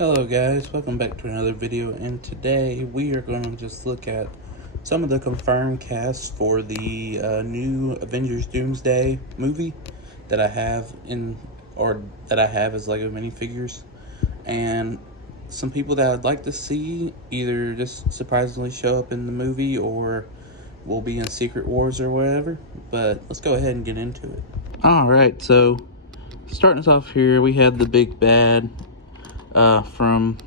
Hello guys, welcome back to another video, and today we are going to just look at some of the confirmed cast for the new Avengers Doomsday movie that I have that I have as Lego minifigures, and some people that I'd like to see either just surprisingly show up in the movie or will be in Secret Wars or whatever. But let's go ahead and get into it. Alright, so starting us off here, we have the big bad from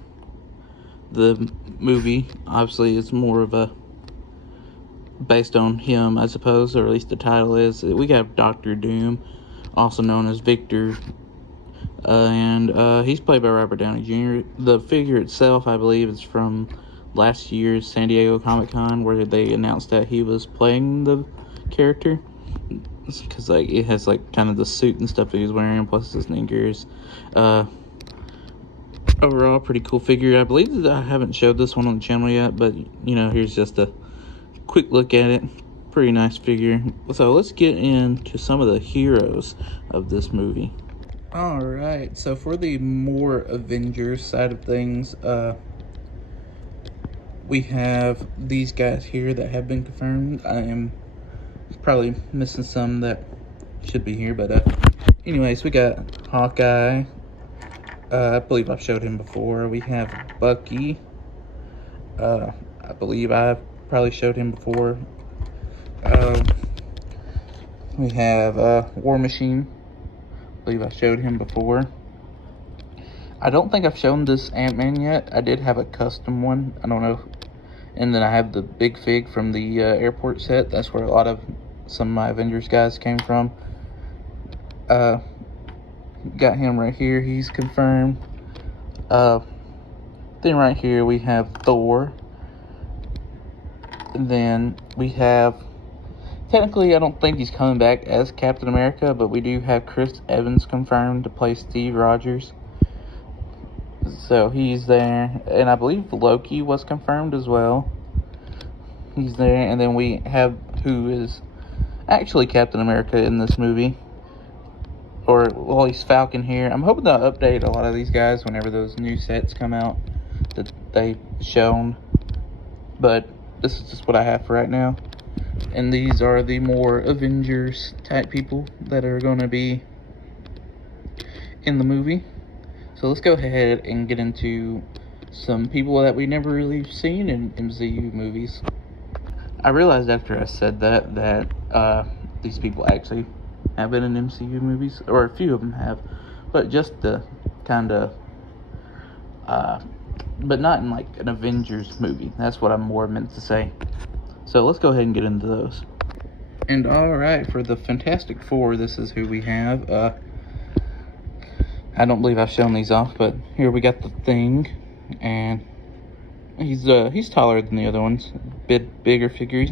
the movie. Obviously, it's more of a based on him, I suppose, or at least the title is. We got Doctor Doom, also known as Victor, and he's played by Robert Downey Jr. The figure itself, I believe, is from last year's San Diego Comic-Con, where they announced that he was playing the character, because like it has like kind of the suit and stuff that he's wearing, plus the sneakers. Overall, pretty cool figure. I believe that I haven't showed this one on the channel yet, but here's just a quick look at it. Pretty nice figure. So let's get into some of the heroes of this movie. Alright, so for the more Avengers side of things, we have these guys here that have been confirmed. I am probably missing some that should be here, but anyways, we got Hawkeye. I believe I've showed him before. We have Bucky. I believe I've probably showed him before. We have War Machine. I believe I showed him before. I don't think I've shown this Ant-Man yet. I did have a custom one. I don't know. And then I have the big fig from the airport set. That's where a lot of some of my Avengers guys came from. Got him right here. He's confirmed. Then right here we have Thor. And then we have, technically I don't think he's coming back as Captain America, but we do have Chris Evans confirmed to play Steve Rogers. So he's there. And I believe Loki was confirmed as well. He's there. And then we have who is actually Captain America in this movie. Or, well, he's Falcon here. I'm hoping they'll update a lot of these guys whenever those new sets come out that they've shown. But this is just what I have for right now. And these are the more Avengers type people that are going to be in the movie. So let's go ahead and get into some people that we never really seen in MCU movies. I realized after I said that these people actually have been in MCU movies, or a few of them have, but just the kind of, but not in like an Avengers movie. That's what I'm more meant to say. So let's go ahead and get into those. And alright, for the Fantastic Four, this is who we have. I don't believe I've shown these off, but here we got the Thing, and he's taller than the other ones, bit bigger figure.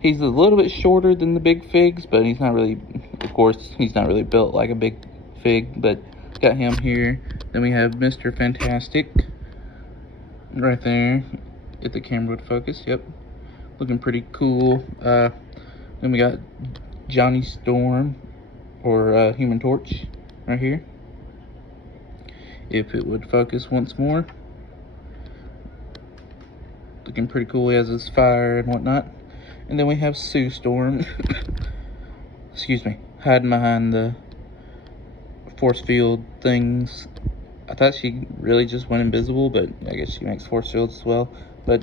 He's a little bit shorter than the big figs, but he's not really, of course, he's not really built like a big fig, but got him here. Then we have Mr. Fantastic right there, if the camera would focus. Yep, looking pretty cool. Then we got Johnny Storm, or Human Torch, right here, if it would focus once more. Looking pretty cool. He has his fire and whatnot. And then we have Sue Storm, excuse me, hiding behind the force field things. I thought she really just went invisible, but I guess she makes force fields as well. But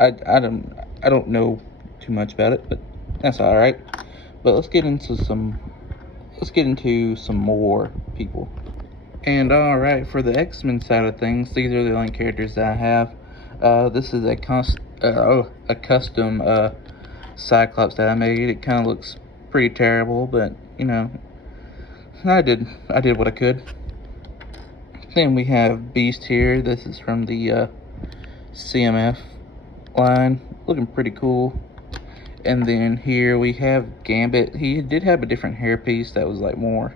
I don't know too much about it, but that's all right. But let's get into some more people. And all right, for the X-Men side of things, these are the only characters that I have. This is a custom Cyclops that I made. It kind of looks pretty terrible, but I did what I could. Then we have Beast here. This is from the CMF line, looking pretty cool. And then here we have Gambit. He did have a different hairpiece that was like more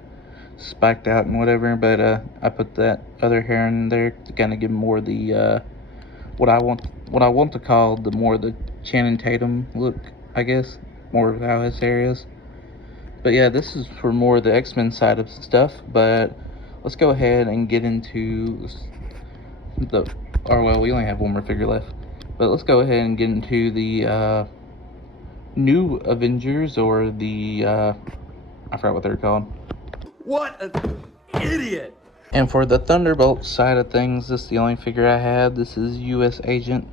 spiked out and whatever, but I put that other hair in there to kind of give more the what I want to call the Channing Tatum look, I guess, more of how his hair is. But yeah, this is for more the X-Men side of stuff, but let's go ahead and get into well, we only have one more figure left. But let's go ahead and get into the new Avengers, or the I forgot what they're called. What an idiot! And for the Thunderbolt side of things, this is the only figure I have. This is U.S. Agent.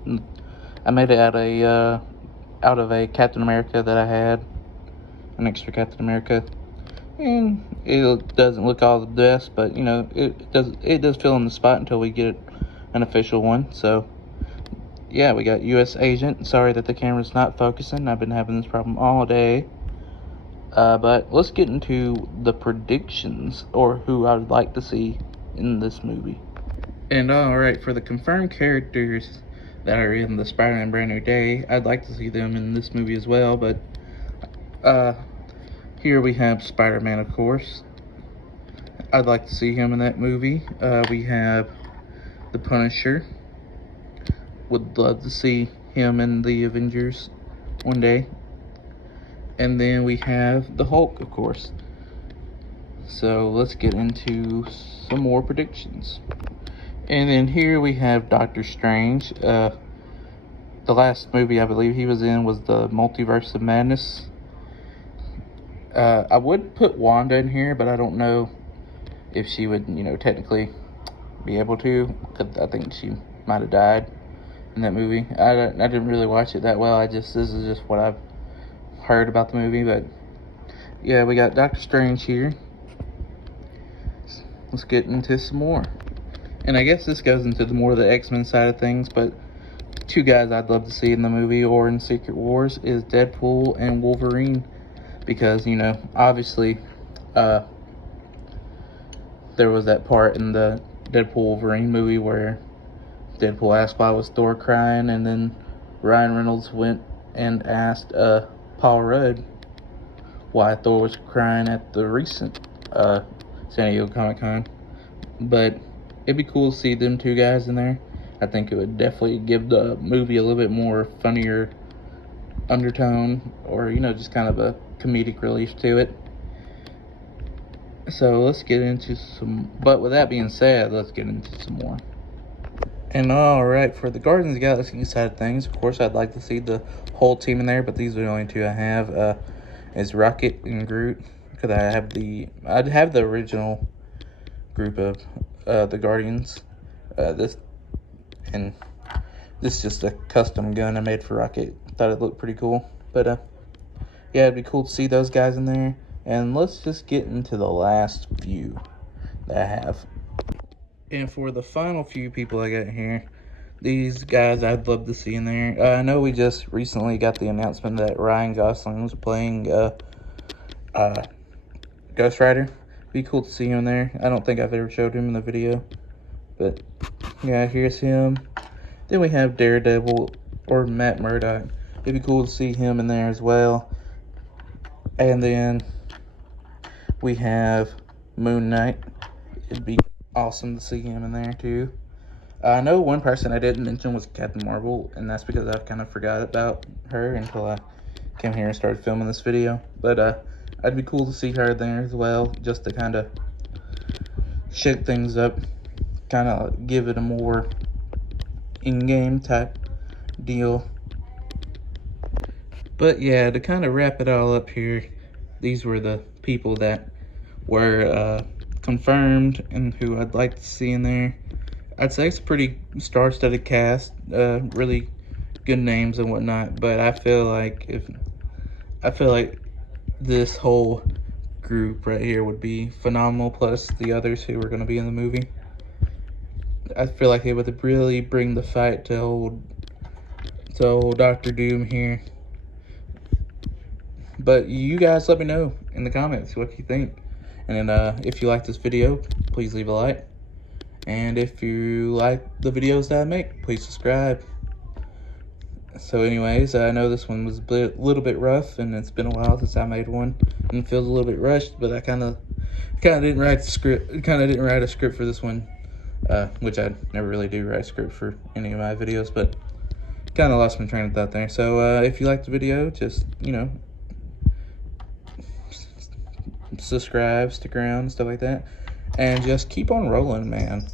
I made it out of a Captain America that I had, an extra Captain America, and it doesn't look all the best, but you know, it does fill in the spot until we get an official one. So yeah, we got U.S. Agent. Sorry that the camera's not focusing. I've been having this problem all day. But let's get into the predictions, or who I would like to see in this movie. And alright, for the confirmed characters that are in the Spider-Man Brand New Day, I'd like to see them in this movie as well. But here we have Spider-Man, of course. I'd like to see him in that movie. We have the Punisher. Would love to see him in the Avengers one day. And then we have the Hulk, of course. So let's get into some more predictions. And then here we have Doctor Strange. The last movie I believe he was in was the Multiverse of Madness. I would put Wanda in here, but I don't know if she would, you know, technically be able to, because I think she might have died in that movie. I didn't really watch it that well. This is just what I've heard about the movie. But yeah, we got Doctor Strange here. Let's get into some more. And I guess this goes into more of the X-Men side of things, but two guys I'd love to see in the movie or in Secret Wars is Deadpool and Wolverine. Because, you know, obviously, there was that part in the Deadpool Wolverine movie where Deadpool asked why was Thor crying, and then Ryan Reynolds went and asked Paul Rudd why Thor was crying at the recent San Diego Comic-Con. But it'd be cool to see them two guys in there. I think it would definitely give the movie a little bit more funnier undertone, or, you know, just kind of a comedic relief to it. So let's get into some, but with that being said, let's get into some more. And alright, for the Guardians of the Galaxy side of things, of course I'd like to see the whole team in there, but these are the only two I have. Is Rocket and Groot, because I'd have the original group of the Guardians. This is just a custom gun I made for Rocket. Thought it looked pretty cool. But yeah, it'd be cool to see those guys in there. And let's just get into the last few that I have. And for the final few people I got here, these guys I'd love to see in there. I know we just recently got the announcement that Ryan Gosling was playing Ghost Rider. Be cool to see him there. I don't think I've ever showed him in the video, but yeah, here's him. Then we have Daredevil, or Matt Murdock. It'd be cool to see him in there as well. And then we have Moon Knight. It'd be awesome to see him in there too. I know one person I didn't mention was Captain Marvel, and that's because I kind of forgot about her until I came here and started filming this video. But I'd be cool to see her there as well, just to kind of shake things up, kind of give it a more in-game type deal. But yeah, to kind of wrap it all up here, these were the people that were confirmed and who I'd like to see in there. I'd say it's a pretty star-studded cast, really good names and whatnot. But I feel like this whole group right here would be phenomenal, plus the others who are going to be in the movie. I feel like it would really bring the fight to old Doctor Doom here. But you guys let me know in the comments what you think. And then if you like this video, please leave a like. And if you like the videos that I make, please subscribe. So anyways, I know this one was a little bit rough, and it's been a while since I made one, and it feels a little bit rushed, but I kind of didn't write a script for this one, which I never really do write a script for any of my videos, but kind of lost my train of thought there. So if you liked the video, just, you know, subscribe, stick around, stuff like that, and just keep on rolling, man.